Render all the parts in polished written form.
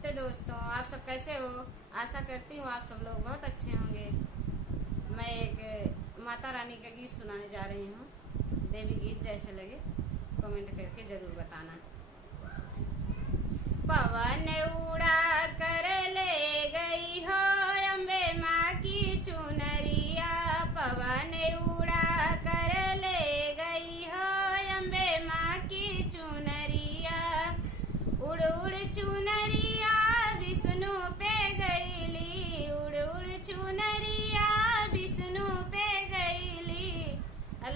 नमस्ते दोस्तों, आप सब कैसे हो। आशा करती हूँ आप सब लोग बहुत अच्छे होंगे। मैं एक माता रानी का गीत सुनाने जा रही हूँ। देवी गीत जैसे लगे कमेंट करके ज़रूर बताना। पवन उड़ा कर ले गई हो अम्बे माँ की चुनरिया, पवन उड़ा कर ले गई हो अम्बे माँ की चुनरिया। उड़ उड़ चुनरिया विष्णु पे गईली, उड़ उड़ चुनरिया विष्णु पे गईली।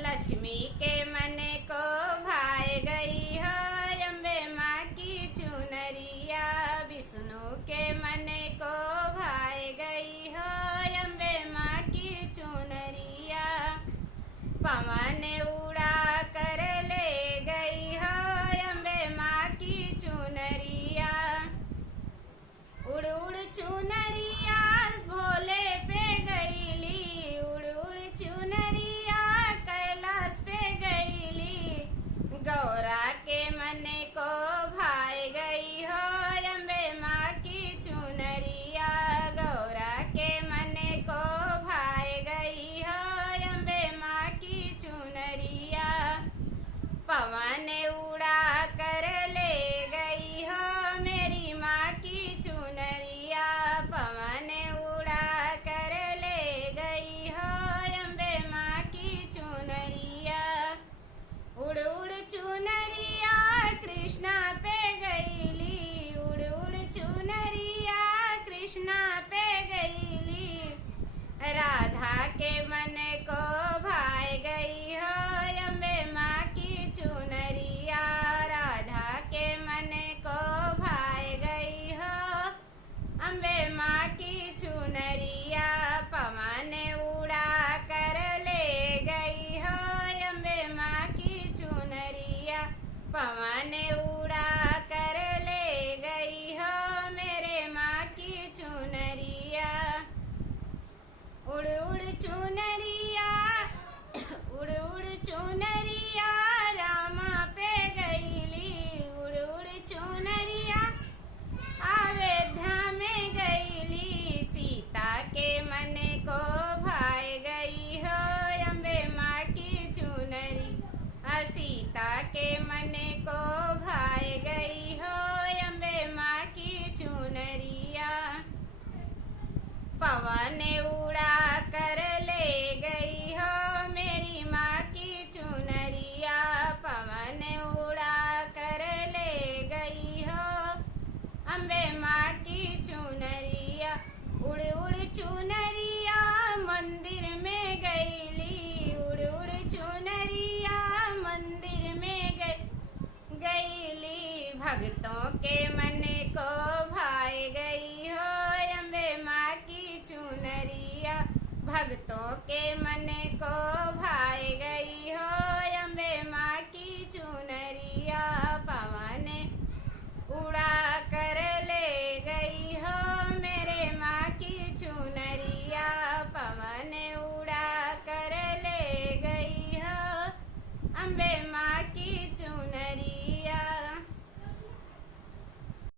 लक्ष्मी के मन को भाए गई हो अम्बे माँ की चुनरिया, विष्णु के मन को भाए गई हो अम्बे माँ की चुनरिया। पवन